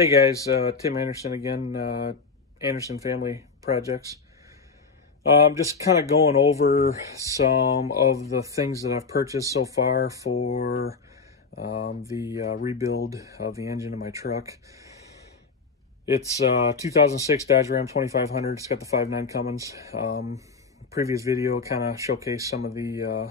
Hey guys, Tim Anderson again, Anderson Family Projects. Just kind of going over some of the things that I've purchased so far for the rebuild of the engine of my truck. It's 2006 Dodge Ram 2500. It's got the 5.9 Cummins. Previous video kind of showcased some of the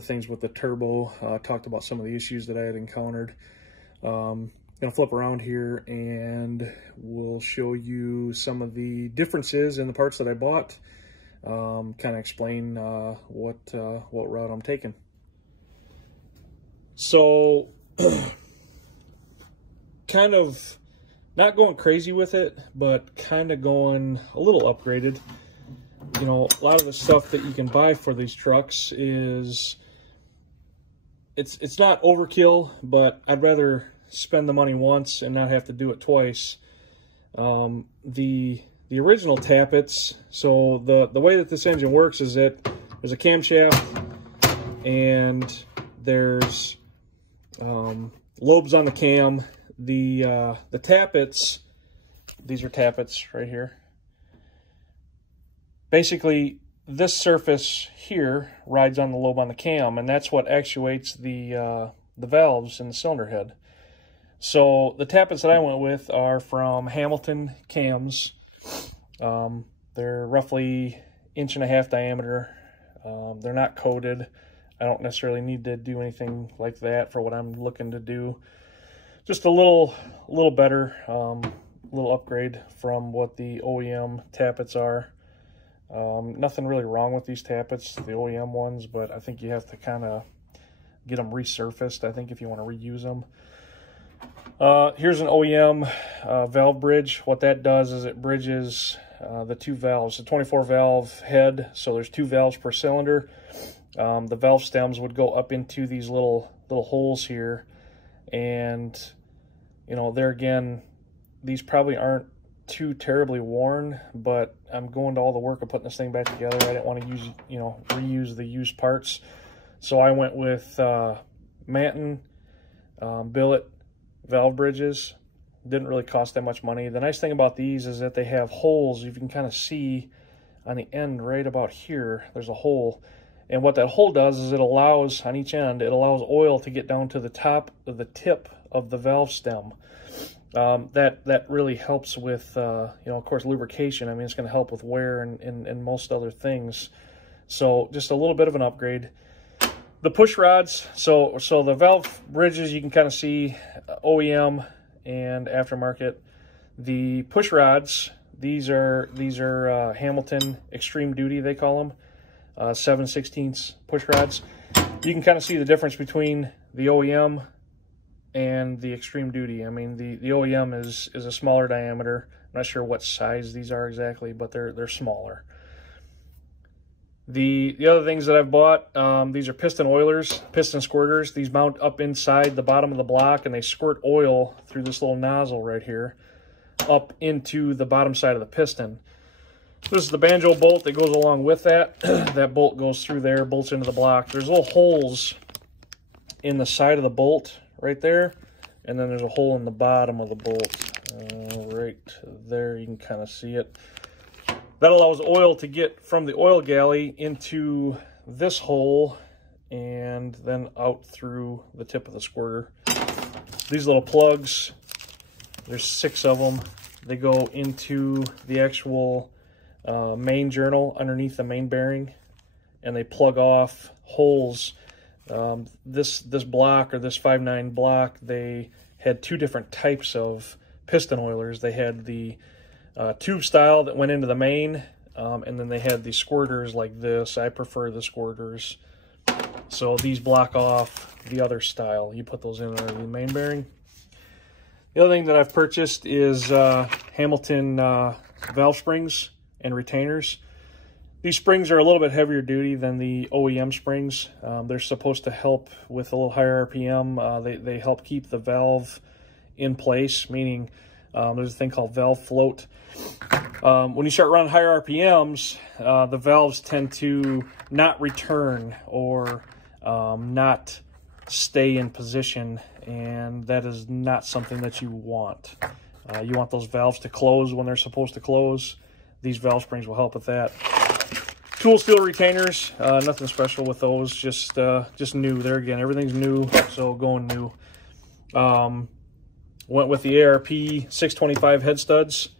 things with the turbo. Talked about some of the issues that I had encountered. Gonna flip around here and we'll show you some of the differences in the parts that I bought. Kind of explain what route I'm taking. So, kind of not going crazy with it, but kind of going a little upgraded. You know, a lot of the stuff that you can buy for these trucks is it's not overkill, but I'd rather spend the money once and not have to do it twice. The original Tappets, so the way that this engine works is that there's a camshaft and there's lobes on the cam. The Tappets, these are Tappets right here. Basically, this surface here rides on the lobe on the cam, and that's what actuates the valves in the cylinder head. So the Tappets that I went with are from Hamilton cams. They're roughly 1.5 inch diameter. They're not coated. I don't necessarily need to do anything like that for what I'm looking to do. Just a little better, little upgrade from what the OEM Tappets are. Nothing really wrong with these Tappets, the OEM ones, but I think you have to kind of get them resurfaced, I think, if you want to reuse them. Here's an Oem Valve Bridge. What that does is it bridges the two valves. The 24 valve head, so there's 2 valves per cylinder. The valve stems would go up into these little holes here, and you know, there again, these probably aren't too terribly worn, but I'm going to all the work of putting this thing back together. I didn't want to use, you know, reuse the used parts, so I went with Manton billet valve bridges. Didn't really cost that much money. The nice thing about these is that they have holes. You can kind of see on the end right about here, there's a hole. And what that hole does is it allows, on each end, it allows oil to get down to the top of the tip of the valve stem. That really helps with, you know, of course, lubrication. I mean, it's going to help with wear and most other things. So just a little bit of an upgrade. The push rods, so the valve bridges, you can kind of see OEM and aftermarket. The push rods, these are Hamilton Extreme Duty, they call them, 7/16 push rods. You can kind of see the difference between the OEM and the Extreme Duty. I mean, the OEM is a smaller diameter. I'm not sure what size these are exactly, but they're smaller. The other things that I've bought, these are piston oilers, piston squirters. These mount up inside the bottom of the block, and they squirt oil through this little nozzle right here up into the bottom side of the piston. This is the Banjo Bolt that goes along with that. That bolt goes through there, bolts into the block. There's little holes in the side of the bolt right there, and then there's a hole in the bottom of the bolt right there. You can kind of see it. That allows oil to get from the oil galley into this hole and then out through the tip of the squirter. These little plugs, there's 6 of them. They go into the actual main journal underneath the main bearing, and they plug off holes. This block, or this 5.9 block, they had 2 different types of piston oilers. They had the tube style that went into the main, and then they had the squirters like this. I prefer the squirters. So these block off the other style. You put those in under the main bearing. The other thing that I've purchased is Hamilton valve springs and retainers. These springs are a little bit heavier duty than the OEM springs. They're supposed to help with a little higher RPM. They help keep the valve in place, meaning there's a thing called valve float. When you start running higher RPMs, the valves tend to not return or not stay in position, and that is not something that you want. You want those valves to close when they're supposed to close. These valve springs will help with that. Tool steel retainers, nothing special with those, just new. There again, everything's new, so going new. Went with the ARP 625 head studs.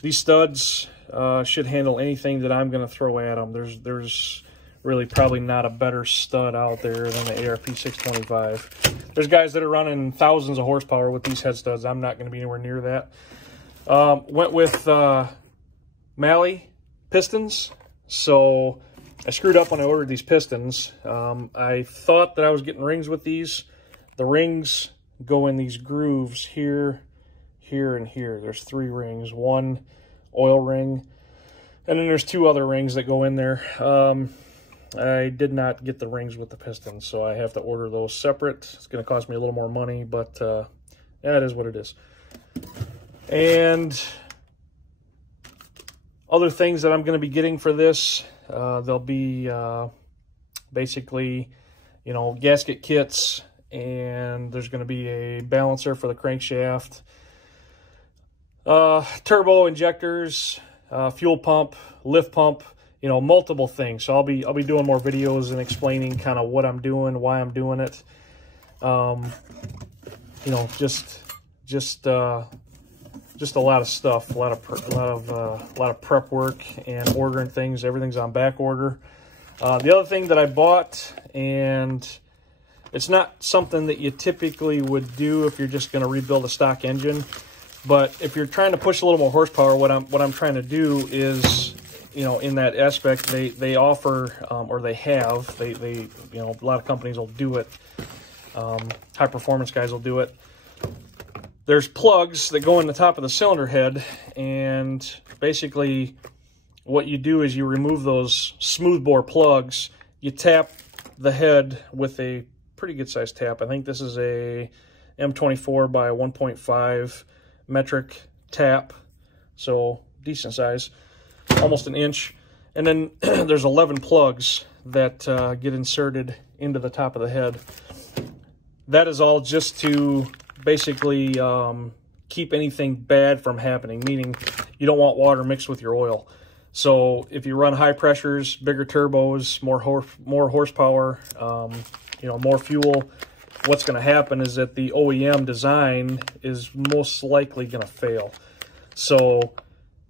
These studs should handle anything that I'm going to throw at them. There's really probably not a better stud out there than the ARP 625. There's guys that are running thousands of horsepower with these head studs. I'm not going to be anywhere near that. Went with Maui Pistons. So I screwed up when I ordered these pistons. I thought that I was getting rings with these. The rings go in these grooves here, here, and here. There's 3 rings. One oil ring, and then there's 2 other rings that go in there. I did not get the rings with the pistons, so I have to order those separate. It's going to cost me a little more money, but that is what it is. And other things that I'm going to be getting for this, there'll be basically, you know, gasket kits, and there's going to be a balancer for the crankshaft, turbo injectors, fuel pump, lift pump, you know, multiple things. So I'll be doing more videos and explaining kind of what I'm doing, why I'm doing it. You know, just a lot of stuff, a lot of prep work and ordering things. Everything's on back order. The other thing that I bought, and it's not something that you typically would do if you're just going to rebuild a stock engine, but if you're trying to push a little more horsepower, what I'm trying to do is, you know, in that aspect, they offer or they you know, a lot of companies will do it. High performance guys will do it. There's plugs that go in the top of the cylinder head, and basically what you do is you remove those smoothbore plugs. You tap the head with a pretty good sized tap. I think this is a M24 by 1.5 metric tap, so decent size, almost an inch. And then there's 11 plugs that get inserted into the top of the head. That is all just to basically keep anything bad from happening, meaning you don't want water mixed with your oil. So if you run high pressures, bigger turbos, more horsepower, you know, more fuel, what's going to happen is that the OEM design is most likely going to fail. So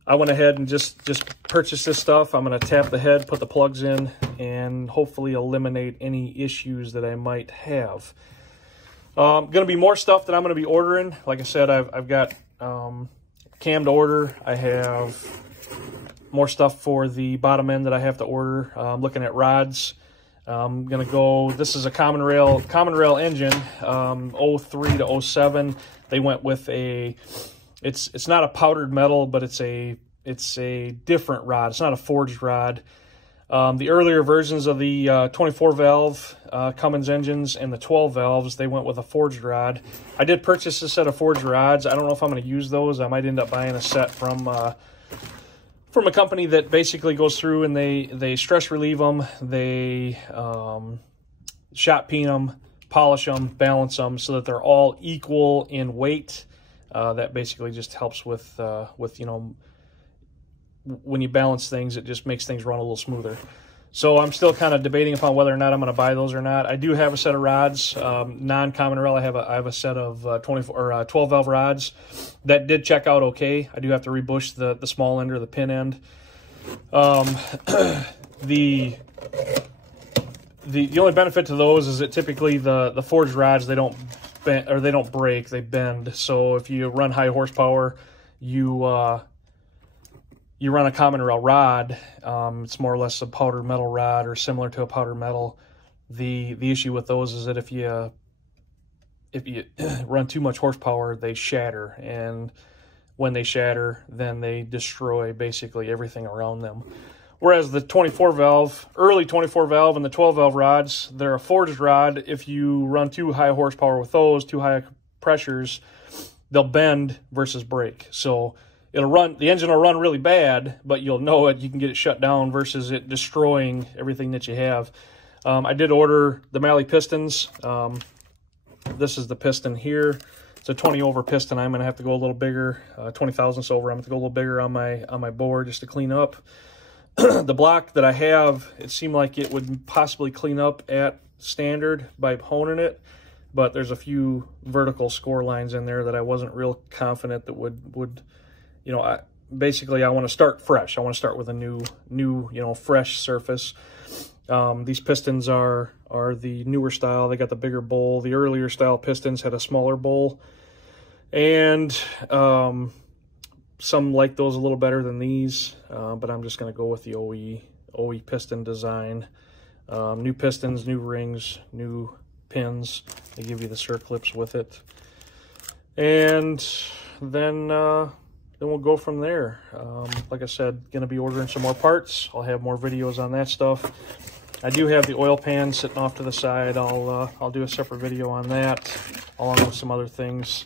I went ahead and just purchased this stuff. I'm going to tap the head, put the plugs in, and hopefully eliminate any issues that I might have. Going to be more stuff that I'm going to be ordering. Like I said, I've got cam to order. I have more stuff for the bottom end that I have to order. I'm looking at rods. I'm going to go, this is a common rail engine, 03 to 07. They went with a, it's not a powdered metal, but it's a different rod. It's not a forged rod. The earlier versions of the 24 valve Cummins engines and the 12 valves, they went with a forged rod. I did purchase a set of forged rods. I don't know if I'm going to use those. I might end up buying a set from a company that basically goes through and they stress relieve them, they shot peen them, polish them, balance them so that they're all equal in weight. That basically just helps with you know, when you balance things, it just makes things run a little smoother. So I'm still kind of debating upon whether or not I'm going to buy those or not. I do have a set of rods, non-common rail. I have a set of 12 valve rods that did check out okay. I do have to rebush the small end or the pin end. The only benefit to those is that typically the forged rods, they don't bend, or they don't break, they bend. So if you run high horsepower, you run a common rail rod, it's more or less a powdered metal rod or similar to a powdered metal. The issue with those is that if you run too much horsepower, they shatter, and when they shatter, then they destroy basically everything around them. Whereas the 24 valve, early 24 valve and the 12 valve rods, they're a forged rod. If you run too high horsepower with those, too high pressures, they'll bend versus break. So it'll run, the engine will run really bad, but you'll know it, you can get it shut down versus it destroying everything that you have. I did order the Maui Pistons. This is the piston here. It's a 20 over piston. I'm going to have to go a little bigger, 20 thousandths over. I'm going to go a little bigger on my board just to clean up. The block that I have, it seemed like it would possibly clean up at standard by honing it, but there's a few vertical score lines in there that I wasn't real confident that would you know, basically I want to start fresh. I want to start with a new you know, fresh surface. These pistons are the newer style. They got the bigger bowl. The earlier style pistons had a smaller bowl, and some like those a little better than these, but I'm just going to go with the OE piston design. New pistons, new rings, new pins. They give you the circlips with it, and then we'll go from there. Like I said, going to be ordering some more parts. I'll have more videos on that stuff. I do have the oil pan sitting off to the side. I'll do a separate video on that, along with some other things.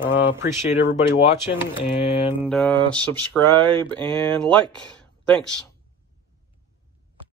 Appreciate everybody watching, and subscribe and like. Thanks.